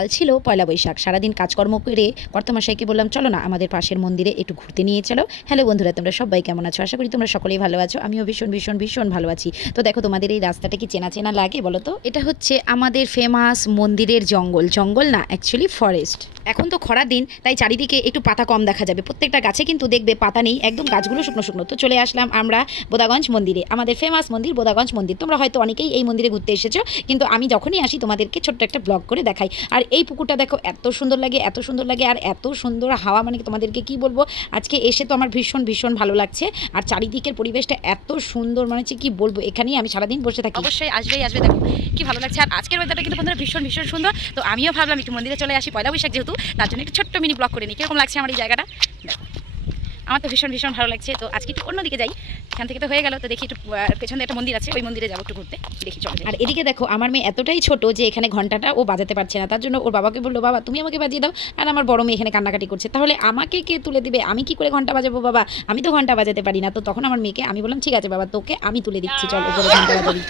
কাল ছিল পয়লা বৈশাখ। সারাদিন কাজকর্ম করে কর্তামশাইকে বললাম চলো না আমাদের পাশের মন্দিরে একটু ঘুরতে নিয়ে চলো। হ্যালো বন্ধুরা, তোমরা সবাই কেমন আছো? আশা করি তোমরা সকলেই ভালো আছো। আমিও ভীষণ ভীষণ ভীষণ ভালো আছি। তো দেখো, তোমাদের এই রাস্তাটা কি চেনা চেনা লাগে বলো তো? এটা হচ্ছে আমাদের ফেমাস মন্দিরের জঙ্গল। জঙ্গল না, অ্যাকচুয়ালি ফরেস্ট। এখন তো খরার দিন, তাই চারিদিকে একটু পাতা কম দেখা যাবে। প্রত্যেকটা গাছে কিন্তু দেখবে পাতা নেই, একদম গাছগুলো শুকনো শুকনো। তো চলে আসলাম আমরা বোদাগঞ্জ মন্দিরে, আমাদের ফেমাস মন্দির বোদাগঞ্জ মন্দির। তোমরা হয়তো অনেকেই এই মন্দিরে ঘুরতে এসেছো, কিন্তু আমি যখনই আসি তোমাদেরকে ছোট্ট একটা ব্লগ করে দেখাই। আর এই পুকুরটা দেখো, এত সুন্দর লাগে, এত সুন্দর লাগে, আর এত সুন্দর হাওয়া, মানে তোমাদেরকে কি বলবো। আজকে এসে তো আমার ভীষণ ভীষণ ভালো লাগছে। আর চারিদিকের পরিবেশটা এত সুন্দর, মানে হচ্ছে কি বলবো, এখানেই আমি সারাদিন বসে থাকি। অবশ্যই আসবেই আসবে, দেখো কি ভালো লাগছে। আর আজকের ওয়েদারটা কিন্তু বন্ধুরা ভীষণ ভীষণ সুন্দর। তো আমিও ভাবলাম একটু মন্দিরে চলে আসি, পয়লা বৈশাখ যেহেতু, তার জন্য একটু ছোট্ট মিনি ব্লগ করে নিই। কিরকম লাগছে আমার এই জায়গাটা দেখো। আমার তো ভীষণ ভীষণ ভালো লাগছে। তো আজকে একটু অন্যদিকে যাই, এখান থেকে তো হয়ে গেল। তো দেখি একটু পেছনে একটা মন্দির আছে, ওই মন্দিরে যাবো একটু ঘুরতে, দেখি চলো। আর এদিকে দেখো, আমার মেয়ে এতটাই ছোট যে এখানে ঘন্টাটা ও বাজাতে পারছে না। তার জন্য ওর বাবাকে বললো, বাবা তুমি আমাকে বাজিয়ে দাও। আর আমার বড় মেয়ে এখানে কান্নাকাটি করছে, তাহলে আমাকে কে তুলে দিবে? আমি কি করে ঘন্টা বাজাবো বাবা? আমি তো ঘন্টা বাজাতে পারি না। তো তখন আমার মেয়েকে আমি বললাম, ঠিক আছে বাবা, তোকে আমি তুলে দিচ্ছি, চল ওপরে ঘন্টা বাজাবি।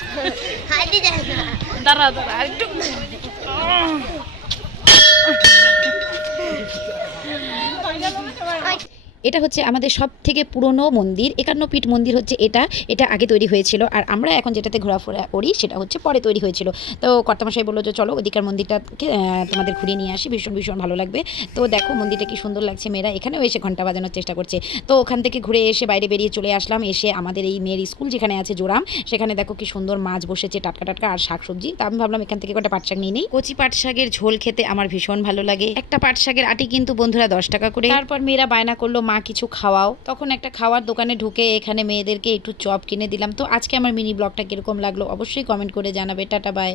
দাঁড়া দাঁড়া একটু। এটা হচ্ছে আমাদের সব থেকে পুরনো মন্দির, 51 ফিট মন্দির হচ্ছে এটা। এটা আগে তৈরি হয়েছিল, আর আমরা এখন যেটাতে ঘোরাফেরা করি সেটা হচ্ছে পরে তৈরি হয়েছিল। তো কর্তামশাই বললো যে চলো ওদিকার মন্দিরটাকে তোমাদের ঘুরিয়ে নিয়ে আসি, ভীষণ ভীষণ ভালো লাগবে। তো দেখো মন্দিরটা কি সুন্দর লাগছে, মেয়েরা এখানেও এসে ঘন্টা বাজানোর চেষ্টা করছে। তো ওখান থেকে ঘুরে এসে বাইরে বেরিয়ে চলে আসলাম। এসে আমাদের এই মেয়ের স্কুল যেখানে আছে জোরাম, সেখানে দেখো কি সুন্দর মাছ বসেছে, টাটকা টাটকা, আর শাকসবজি। তো আমি ভাবলাম এখান থেকে কটা পাট শাক নিয়ে নেই। কচি পাট শাকের ঝোল খেতে আমার ভীষণ ভালো লাগে। একটা পাট শাকের আটি কিন্তু বন্ধুরা 10 টাকা করে। তারপর মেয়েরা বায়না করলো মা কিছু খাওয়াও। তখন একটা খাওয়ার দোকানে ঢুকে এখানে মেয়েদেরকে একটু চপ কিনে দিলাম। তো আজকে আমার মিনি ব্লগটা কিরকম লাগলো অবশ্যই কমেন্ট করে জানাবে। Tata bye.